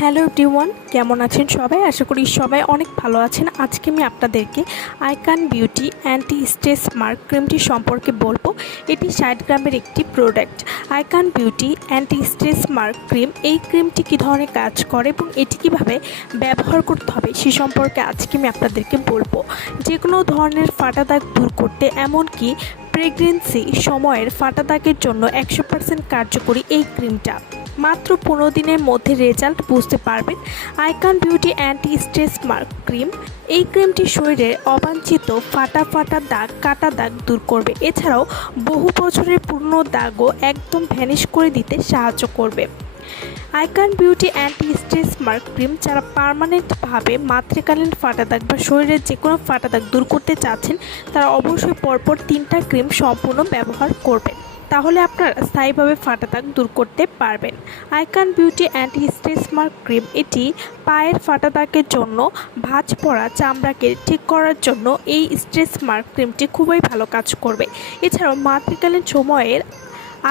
Hello everyone, কেমন আছেন সবাই? আশা করি সবাই অনেক ভালো আছেন। আজকে আমি আপনাদেরকে Aichun beauty anti stretch mark ক্রিমটি সম্পর্কে বলব। এটি ষাট গ্রামের একটি product. Aichun beauty anti stretch mark cream, এই ক্রিমটি কী ধরনের কাজ করে এবং এটি কীভাবে ব্যবহার করতে হবে সে সম্পর্কে আজকে আমি আপনাদেরকে বলব। যে কোনো ধরনের ফাটা দাগ দূর করতে, এমনকি প্রেগনেন্সি সময়ের ফাটা দাগের জন্য একশো পার্সেন্ট কার্যকরী এই ক্রিমটা। মাত্র পনেরো দিনের মধ্যে রেজাল্ট বুঝতে পারবেন Aichun beauty anti stretch mark cream. এই ক্রিমটি শরীরের অবাঞ্ছিত ফাটা ফাটা দাগ, কাটা দাগ দূর করবে। এছাড়াও বহু বছরের পুরনো দাগও একদম ভ্যানিশ করে দিতে সাহায্য করবে। Aichun beauty anti stretch mark cream যারা পারমানেন্টভাবে মাতৃকালীন ফাটা দাগ বা শরীরের যে কোনো ফাটা দাগ দূর করতে চাচ্ছেন, তারা অবশ্যই পরপর তিনটা ক্রিম সম্পূর্ণ ব্যবহার করবেন। তাহলে আপনার স্থায়ীভাবে ফাটা দাগ দূর করতে পারবেন। Aichun beauty anti stretch mark cream এটি পায়ের ফাটা দাগের জন্য ভাঁজ পড়া চামড়াকে ঠিক করার জন্য এই স্ট্রেস মার্ক ক্রিমটি খুবই ভালো কাজ করবে। এছাড়াও মাতৃকালীন সময়ের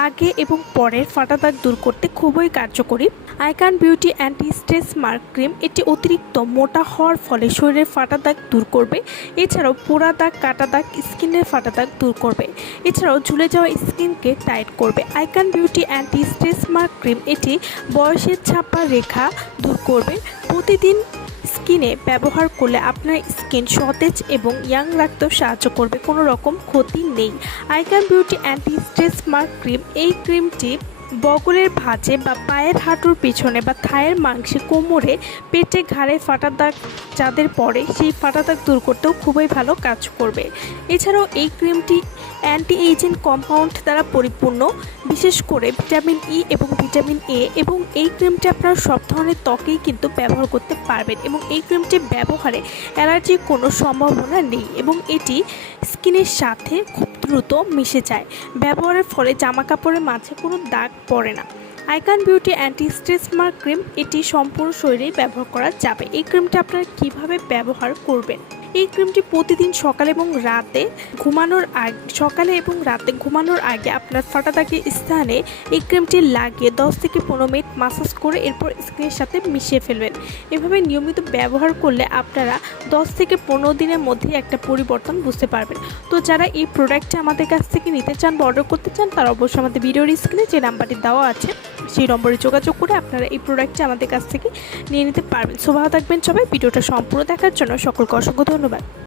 আগে এবং পরের ফাটা দাগ দূর করতে খুবই কার্যকরী Aichun beauty anti stretch mark cream এটি অতিরিক্ত মোটা হওয়ার ফলে শরীরের ফাটা দাগ দূর করবে। এছাড়াও পোড়া দাগ, কাটা দাগ, স্কিনের ফাটা দাগ দূর করবে। এছাড়াও ঝুলে যাওয়া স্কিনকে টাইট করবে। Aichun beauty anti stretch mark cream এটি বয়সের ছাপা রেখা দূর করবে। প্রতিদিন স্কিনে ব্যবহার করলে আপনার স্কিন সতেজ এবং ইয়াং রাখতেও সাহায্য করবে। কোনো রকম ক্ষতি নেই। Aichun beauty anti stretch mark cream এই ক্রিমটি বগলের ভাঁজে বা পায়ের হাঁটুর পিছনে বা থায়ের মাংসে কোমরে পেটে ঘাড়ে ফাটা দাগ যাদের পড়ে, সেই ফাটা দাগ দূর করতেও খুবই ভালো কাজ করবে। এছাড়াও এই ক্রিমটি অ্যান্টি এইজেন্ট কম্পাউন্ড দ্বারা পরিপূর্ণ, বিশেষ করে ভিটামিন ই এবং ভিটামিন এ এবং এই ক্রিমটি আপনারা সব ধরনের ত্বকেই কিন্তু ব্যবহার করতে পারবেন এবং এই ক্রিমটি ব্যবহারে অ্যালার্জির কোনো সম্ভাবনা নেই এবং এটি স্কিনের সাথে খুব দ্রুত মিশে যায়। ব্যবহারের ফলে জামা কাপড়ের মাঝে কোনো দাগ পড়ে না। Aichun beauty anti stretch mark cream এটি সম্পূর্ণ শরীরে ব্যবহার করা যাবে। এই ক্রিমটা আপনারা কীভাবে ব্যবহার করবেন? এই ক্রিমটি প্রতিদিন সকালে এবং রাতে ঘুমানোর আগে, সকালে এবং রাতে ঘুমানোর আগে আপনার ফাটা দাগের স্থানে এই ক্রিমটি লাগিয়ে দশ থেকে পনেরো মিনিট মাসাজ করে এরপর স্কিনের সাথে মিশিয়ে ফেলবেন। এভাবে নিয়মিত ব্যবহার করলে আপনারা দশ থেকে পনেরো দিনের মধ্যে একটা পরিবর্তন বুঝতে পারবেন। তো যারা এই প্রোডাক্টটা আমাদের কাছ থেকে নিতে চান বা অর্ডার করতে চান, তারা অবশ্যই আমাদের ভিডিওর স্ক্রিনে যে নাম্বারটি দেওয়া আছে, সেই নম্বরে যোগাযোগ করে আপনারা এই প্রোডাক্টটা আমাদের কাছ থেকে নিয়ে নিতে পারবেন। সো ভালো থাকবেন সবাই। ভিডিওটা সম্পূর্ণ দেখার জন্য সকলকে অসংখ্য ধন্যবাদ।